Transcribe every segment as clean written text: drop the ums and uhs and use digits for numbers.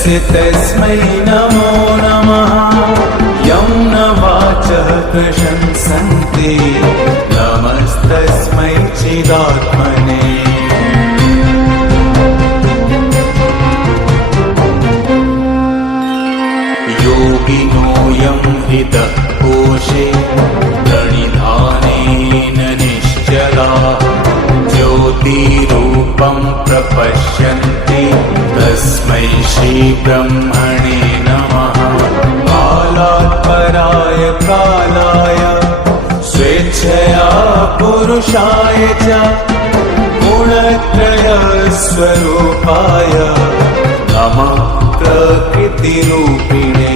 यस्य तस्मै नमो नमः। यं न वाचः प्रशंसन्ते नमस्तस्मै चिदात्मने। योगिनो यं हृदः कोशे प्रणिधानेन निश्चलाः ज्योतिरूपं प्रपश्यन्ति तस्मै श्रीब्रह्मणे नमः। कालात् पराय कालाय स्वेच्छया पुरुषाय च गुणत्रयस्वरूपाय नमः प्रकृतिरूपिणे।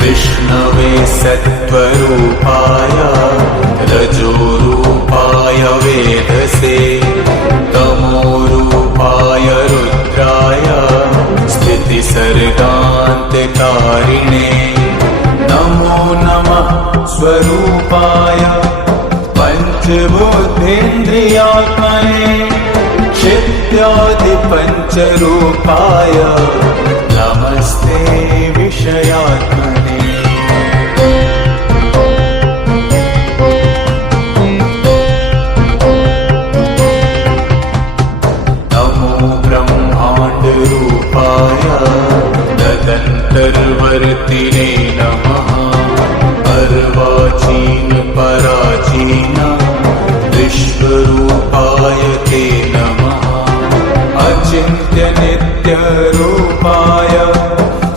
विष्णवे सत्त्वरूपाय रजोरूपाय वेधसे तमोरूपाय रुद्राय स्थितिसर्गान्तकारिणे। नमो नमः स्वरूपाय पञ्चबुद्धीन्द्रियात्मने चित्त्यादिपञ्चरूपाय नमस्ते विषयात्मने। नमो ब्रह्माण्डरूपाय तदन्तर्वर्तिने नमः। अर्वाचीन पराचीन विश्वरूपाय ते नमः। अचिन्त्य नित्यरूपाय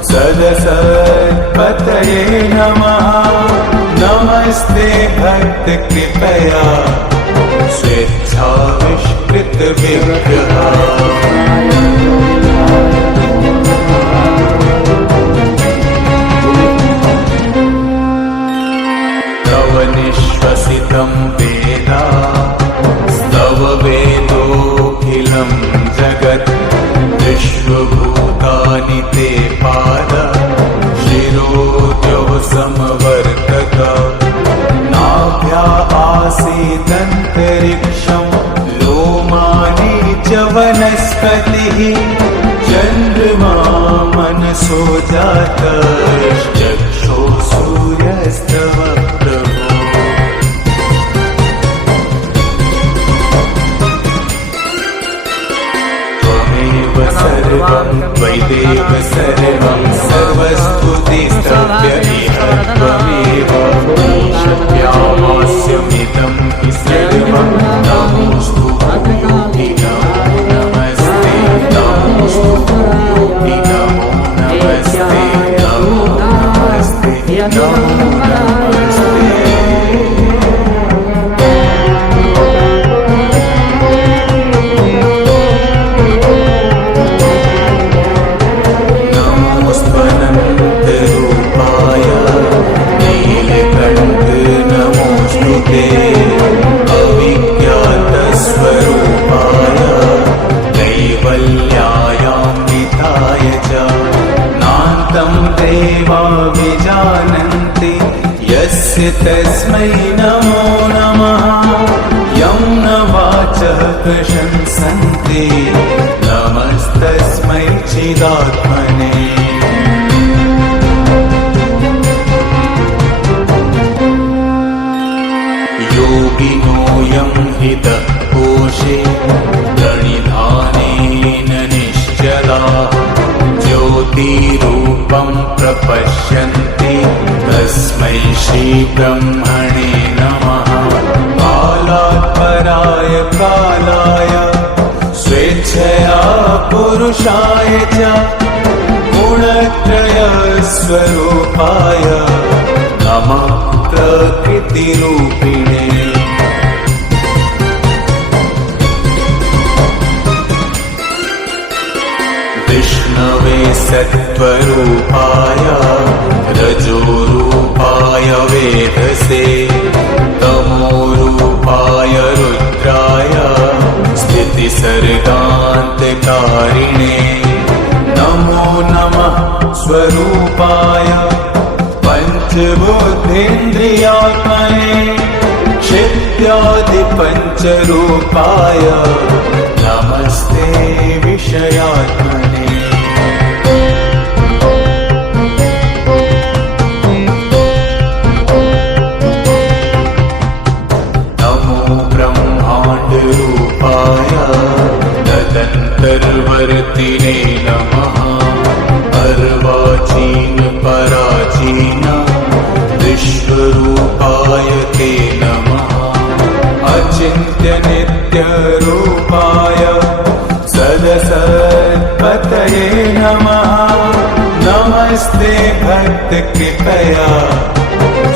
सदसत्पतये नमः। नमस्ते भक्तकृपया स्वेच्छाविष्कृतविग्रहा। तव निःश्वसितं वेदा स्तव वेदोऽखिलं जगत् विश्वभूतानि ते पाद शिरोद्यौ समवर्तक। नाभ्या आसीदन्तरिक्षं लोमानि च वनस्पतिः चन्द्रमा मनसो जातश्चक्षो सूर्यस्तव प्रभो। त्वमेव सर्वं त्वयिदेव सर्वं सर्वस्तुतिस्तव्यमेव त्वमेव शक्यामास्यमिदं हि सर्वं। नमोऽस्तु योगी नमो नमस्ते नमोऽस्तु योगी नमो नमस्ते नमो नमस्ते नमो नमस्ते। नमोऽस्त्वनन्तरूपाय नीलकण्ठ नमोऽस्तु ते। अविज्ञातस्वरूपाय कैवल्यायान्विताय च नान्तं देवा विजानन्ति यस्य तस्मै नमो नमः। यं न वाचः प्रशंसन्ते नमस्तस्मै चिदात्मने। योगिनो यं हृदः कोशे प्रणिधानेन निश्चलाः ज्योतिरूपं प्रपश्यन्ति तस्मै श्रीब्रह्मणे नमः। कालात् पराय कालाय स्वेच्छया पुरुषाय च गुणत्रयस्वरूपाय नमः प्रकृतिरूपिणे। विष्णवे सत्त्वरूपाय रजोरूपाय वेधसे तमोरूपाय रुद्राय स्थितिसर्गान्तकारिणे। नमो नमः स्वरूपाय पञ्चबुद्धीन्द्रियात्मने चित्त चित्यादि पञ्चरूपाय नमस्ते विषयात्मने नमो ब्रह्माण्डरूपाय तदन्तर्वर्तिने नमः अर्वाचीन पराचीन विश्वरूपाय ते नमः अचिन्त्य नित्यरूपाय सदसत्पतये नमः नमस्ते भक्तकृपया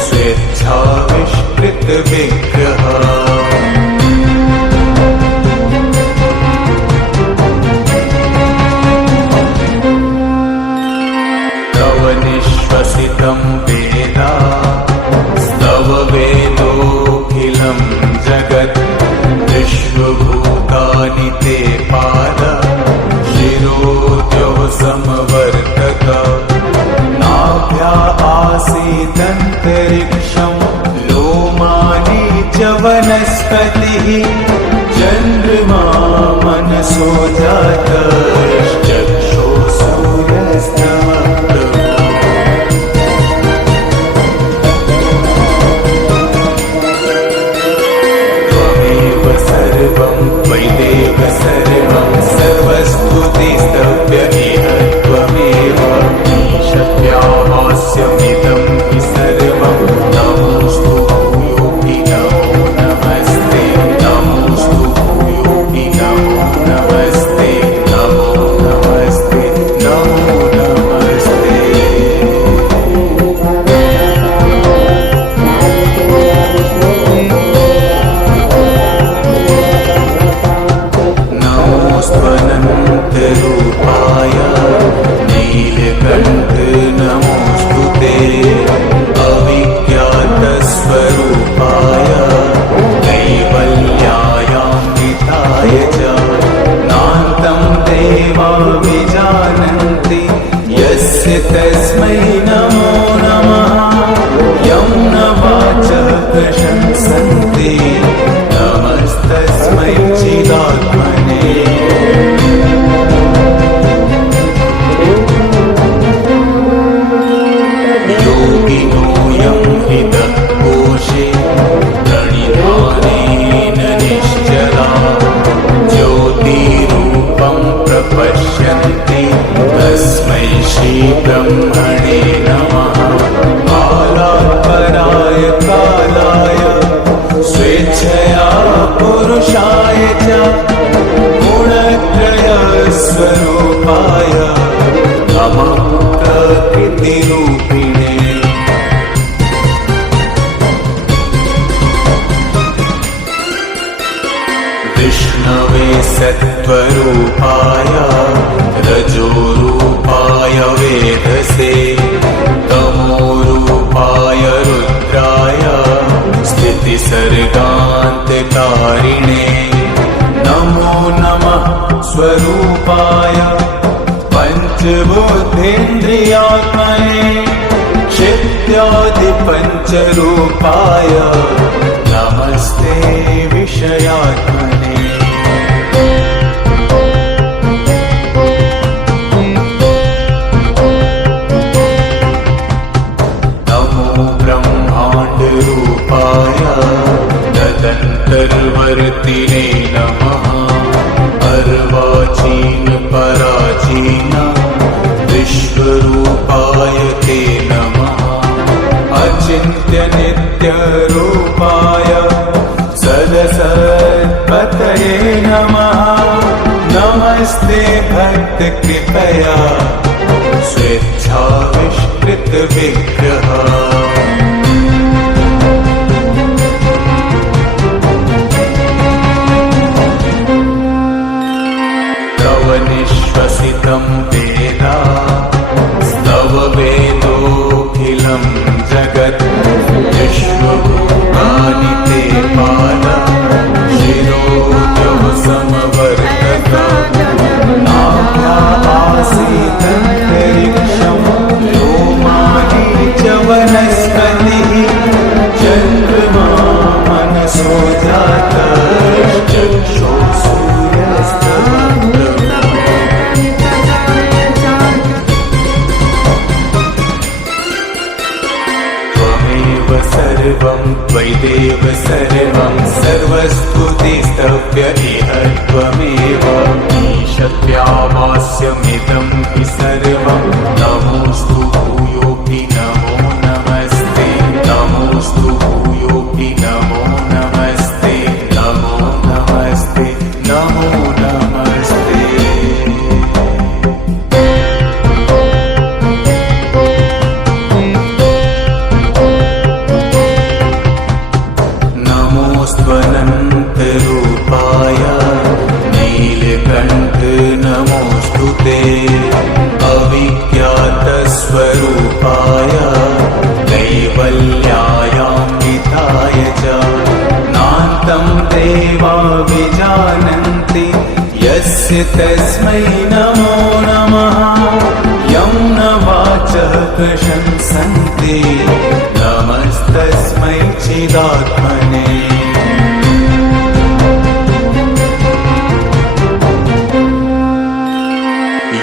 स्वेच्छाविष्कृतविग्रह निश्वसितं वेदा स्तव वेदोऽखिलं जगत् विश्वभूतानि ते पाद शिरोद्योः समवर्तक नाभ्या आसीदन्तरिक्षं लोमानि च वनस्पतिः चन्द्रमा मनसो जातश्चक्षो सूर्यस्तमः त्वयिदेव सर्वं सर्वस्तुतिस्तव्य इह त्वमेव ईशत्यावास्यमिदं हि सर्वं नमोऽस्तु भूयोऽपि नमो नमस्ते नमोऽस्तु भूयोऽपि नमो नमस्ते नमो नमस्ते नमो नमस्ते नमोऽस्त्वनन्तरूपाय नीलकण्ठ नमोऽस्तु ते अविज्ञातस्वरूपाय कैवल्यायान्विताय च नान्तं देवा विजानन्ति यस्य तस्मै नमो नमः यं न वाचः प्रशंसन्ति नमस्तस्मै चिदात्मने योगिनो यं हृदः कोशे प्रणिधानेन निश्चला ज्योतिरूपं प्रपश्यन्ति तस्मै श्रीब्रह्मणे नमः कालात् पराय कालाय स्वेच्छया पुरुषाय च गुणत्रयस्वरूपाय नमः प्रकृतिरूपिणे विष्णवे सत्त्वरूपाय रजोरूपाय वेदसे तमोरूपाय रुद्राय स्थितिसर्गान्तकारिणे नमो नमः स्वरूपाय पञ्चबुद्धीन्द्रियात्मने चित्यादिपञ्चरूपाय नमस्ते विषयात्मने नमो ब्रह्माण्डरूपाय तदन्तर्वर्तिने नमः अर्वाचीन पराचीन विश्वरूपाय ते नमः अचिन्त्य नित्यरूपाय सदसत्पतये नमः नमस्ते भक्तकृपया स्वेच्छाविष्कृतविग्रह निश्वसितं वेदा स्तव वेदोऽखिलं जगत् विश्वभूतानि ते पाद शिरोद्योः समवर्तक नाभ्या आसीदन्तरिक्षं लोमानि च वनस्पतिः चन्द्रमा मनसो नीलकण्ठ नमोऽस्तुते अविज्ञातस्वरूपाय कैवल्यायान्विताय च नान्तं देवा विजानन्ति यस्य तस्मै नमो नमः यं न वाचः प्रशंसन्ति नमस्तस्मै चिदात्मने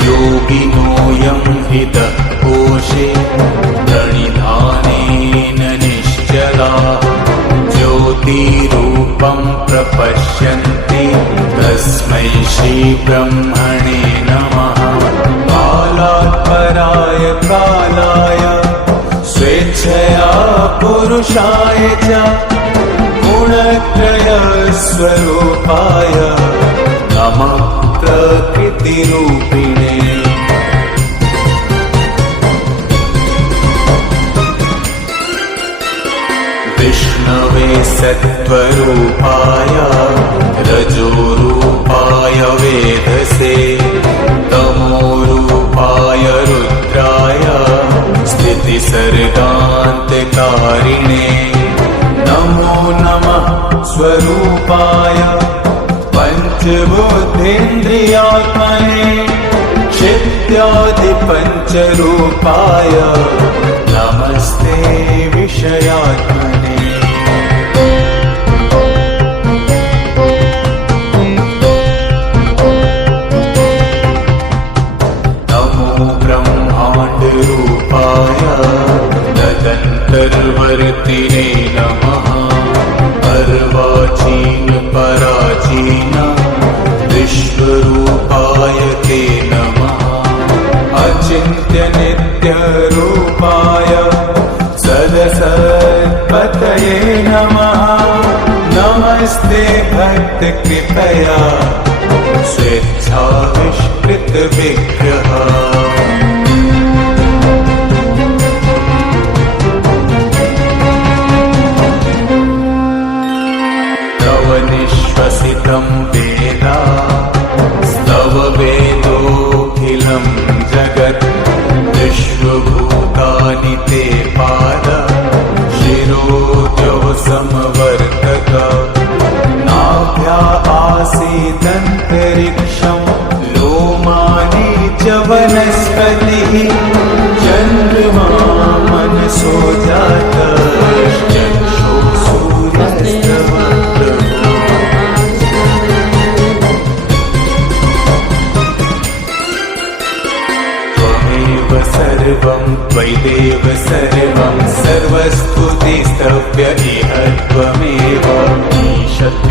योगिनोऽयं हृदः कोशे प्रणिधानेन निश्चला ज्योतिरूपं प्रपश्यन्ति तस्मै श्रीब्रह्मणे नमः कालात् पराय कालाय स्वेच्छया पुरुषाय च गुणत्रयस्वरूपाय नमः प्रकृतिरूपिणे विष्णवे सत्त्वरूपाय रजोरूपाय वेधसे तमोरूपाय रुद्राय स्थितिसर्गान्तकारिणे नमो नमः स्वरूपाय पञ्चबुद्धीन्द्रियात्मने चित्त्यादिपञ्चरूपाय नमस्ते विषयात्मने नमो ब्रह्माण्डरूपाय तदन्तर्वर्तिने नमः अर्वाचीन पराचीन विश्वरूपाय ते नमः अचिन्त्यनित्यरूपाय सदसत्पतये नमः नमस्ते भक्तकृपया स्वेच्छाविष्कृतविग्रह निश्वसितं वेदा स्तव वेदोऽखिलं जगत् विश्वभूतानि ते पाद शिरोद्यो समवर्तक नाभ्या आसीदन्तरिक्षं लोमानि च वनस्पतिः चन्द्रमा मनसो जातश्चक्षो सूर्यस्तव सर्वं त्वयिदेव सर्वं सर्वस्तुतिस्तव्य इह त्वमेव ईशत्यावास्यमिदं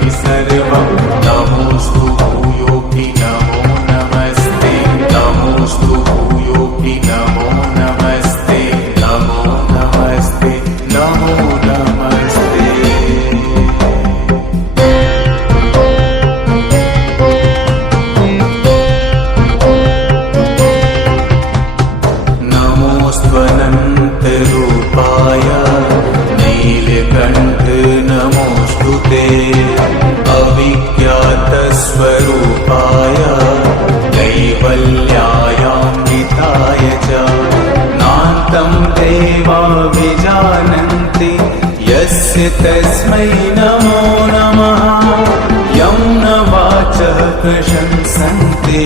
हि सर्वं नमोऽस्तु भूयोऽपि नमो नमस्ते नमोऽस्तु भूयोऽपि नमो नमस्ते नमो नमस्ते नमो नमस्ते नमोऽस्त्वनन्तरूपाय नीलकण्ठ नमोऽस्तुते अविज्ञातस्वरूपाय कैवल्यायान्विताय च नान्तं देवा विजानन्ति यस्य तस्मै नमो नमः यं न वाचः प्रशंसन्ति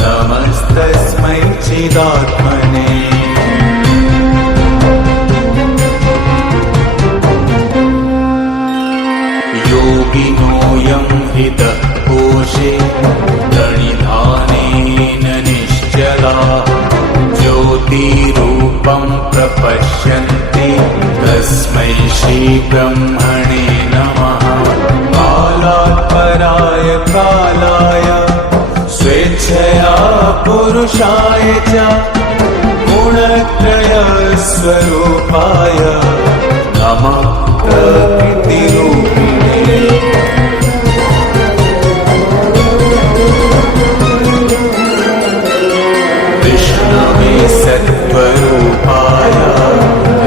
नमस्तस्मै चिदात्मने योगिनोऽयं हृदः कोशे प्रणिधानेन निश्चला ज्योतिरूपं प्रपश्यन्ति तस्मै श्रीब्रह्मणे नमः कालात् पराय कालाय स्वेच्छया पुरुषाय च गुणत्रयस्वरूपाय नमः प्रकृतिरूपिणे विष्णवे सत्त्वरूपाय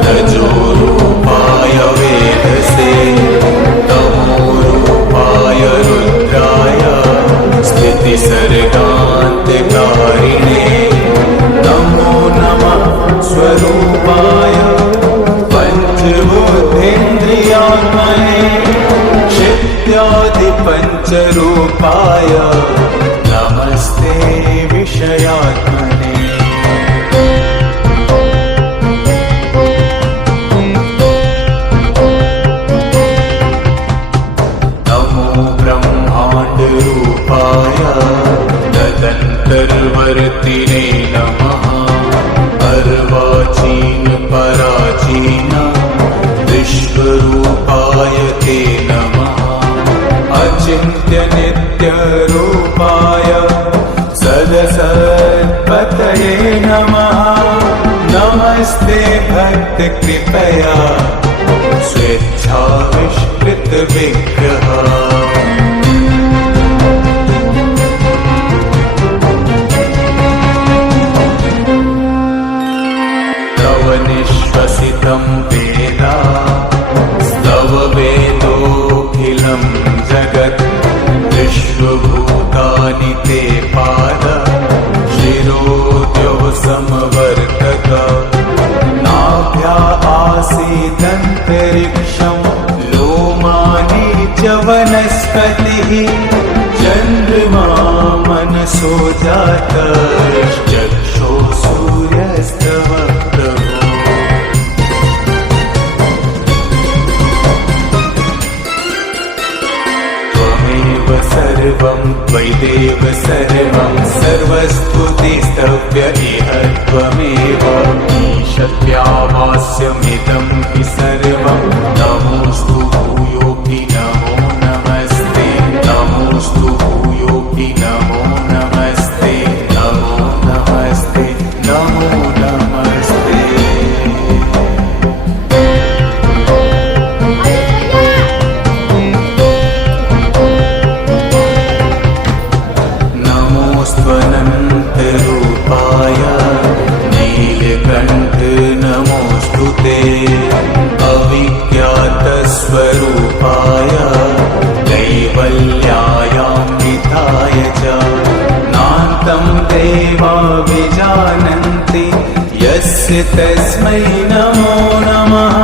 रजोरूपाय वेधसे तमोरूपाय रुद्राय विसर्गान्तकारिणे नमो नमः स्वरूपाय पञ्चभूतेन्द्रियात्मने चित्यादिपञ्चरूपाय नमस्ते विषयात्मने नमो ब्रह्माण्डरूपाय तदन्तर्वर्तिने नमः अर्वाचीन पराचीन विश्वरूपाय ते नमः अचिन्त्य नित्यरूपाय सदसत्पतये नमः नमस्ते भक्तकृपया स्वेच्छाविष्कृतविग्रह तव निःश्वसितं वेदा स्तव वेदोऽखिलं जगत् विश्वभूतानि ते पाद शिरोद्यो समवर्तक नाभ्या आसीदन्तरिक्षं लोमानि च वनस्पतिः चन्द्रमा मनसो जातश्चक्षो सूर्यस्तव प्रभो त्वमेव सर्वं त्वयिदेव सर्वं सर्वस्तुतिस्तव्य इह त्वमेव ईशव्यावास्यमिदं हि सर्वं नमोऽस्तु भूयोऽपि नमो नमस्ते नमोऽस्तु भूयोऽपि नमो नमस्ते नमो नमस्ते नमो नमस्ते नमोऽस्त्वनन्तरूपाय नीलकण्ठ नमोऽस्तु ते अविज्ञातस्वरूपाय कैवल्यायान्विताय च नान्तं देवा विजानन्ति यस्य तस्मै नमो नमः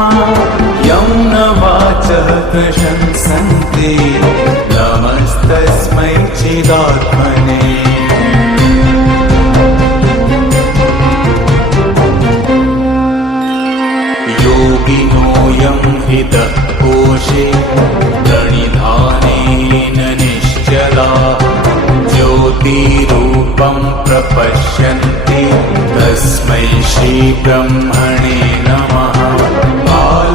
यं न वाचः प्रशंसन्ति नमस्तस्मै चिदात्मने योगिनोऽयं हृदः कोशे प्रणिधानेन निश्चला ज्योतिरूपं प्रपश्यन्ति तस्मै श्रीब्रह्मणे नमः